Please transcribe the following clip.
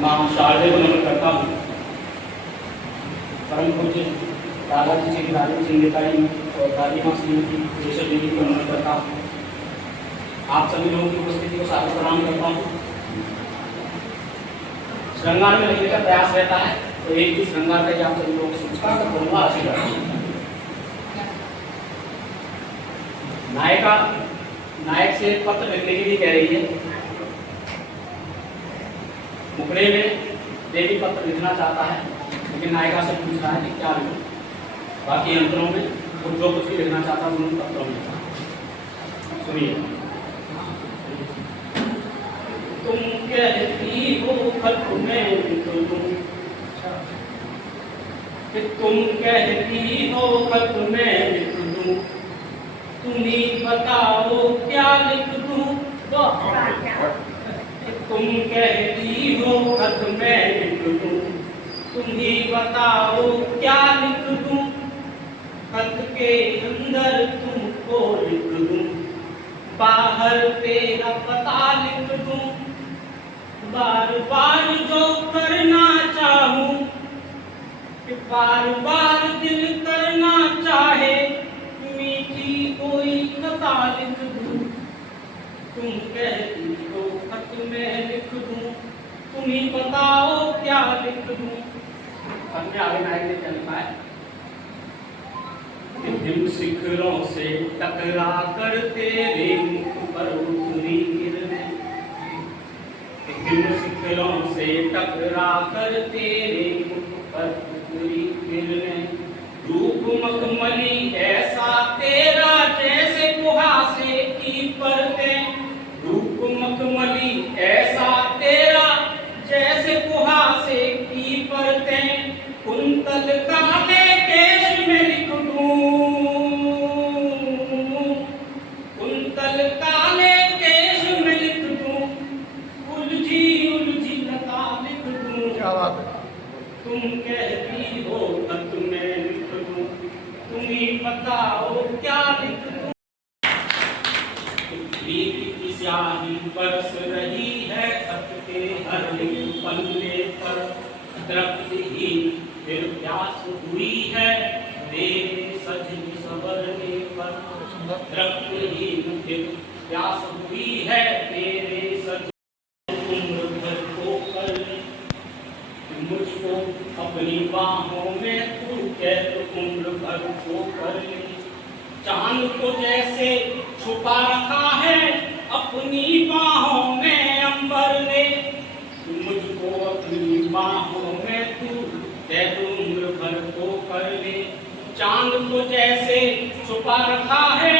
माँ शारदे को नमन करता हूँ। परम पूज्य दादाजी श्री राजेंद्र सिंह नेताजी और दादी माँ श्रीमती केशव देवी को नमन करता हूँ। आप सभी लोगों की उपस्थिति को सादर प्रणाम करता हूँ। श्रृंगार में रहने का प्रयास रहता है, तो एक भी श्रृंगार का आप सभी लोगों को संस्कार का करूँगा, आशीर्वाद। नायक से पत्र लिखने के लिए कह रही है। मुखड़े में देवी पत्र लिखना चाहता है, लेकिन नायिका से पूछ रहा है कि क्या लिखूं। बाकी यंत्रों में वो जो कुछ भी लिखना चाहता है उन पत्रों में सुनिए। तुम कहती हो खत में लिख दूं, तुम कहती हो खत में लिख दूं, तुम्हीं बताओ क्या लिख दूं। तुम कहती हो खत में लिख दूं, तुम्हीं बताओ क्या लिख दूं। खत के अंदर तुमको लिख दूं, बाहर तेरा पता लिख दूं। बार बार जो करना चाहूं, बार बार दिल करना चाहे, मीठी कोई कथा लिख दूं। तुम कहती हो खत में लिख दूं, तुम्हीं बताओ क्या लिख दूं। खत में आगे नायक ने क्या लिखा है? हिम शिखरों से टकरा कर तेरे मुख पर उतरी किरणें, हिम शिखरों से टकरा कर तेरे मुख पर उतरी किरणें। रूप मखमली ऐसा तेरा जैसे कुहासे की परतें, रूप मखमली ऐसा तेरा जैसे कुहासे की परतें। कुंतल काले केश में लिख दूं, कुंतल काले केश में लिख दूं, उलझी उलझी लता लिख दूं। क्या बात है? तुम कहती हो खत में लिख दूं, तुम्हीं बताओ क्या लिख दूं। की स्याही बरस रही है खत के हर एक पन्ने पर। तृप्ति फिर प्यास हुई है तेरे सजने संवरने पर। तृप्ति फिर प्यास हुई है तेरे सजने। उम्र भर को कर ले मुझको अपनी बाहों में तू कैद, उम्र भर को कर ले। चांद को जैसे छुपा रखा है अपनी बाहों में अंबर ने, मुझको अपनी बाहों में तू कैद उम्र भर को कर ले। चांद को जैसे छुपा रखा है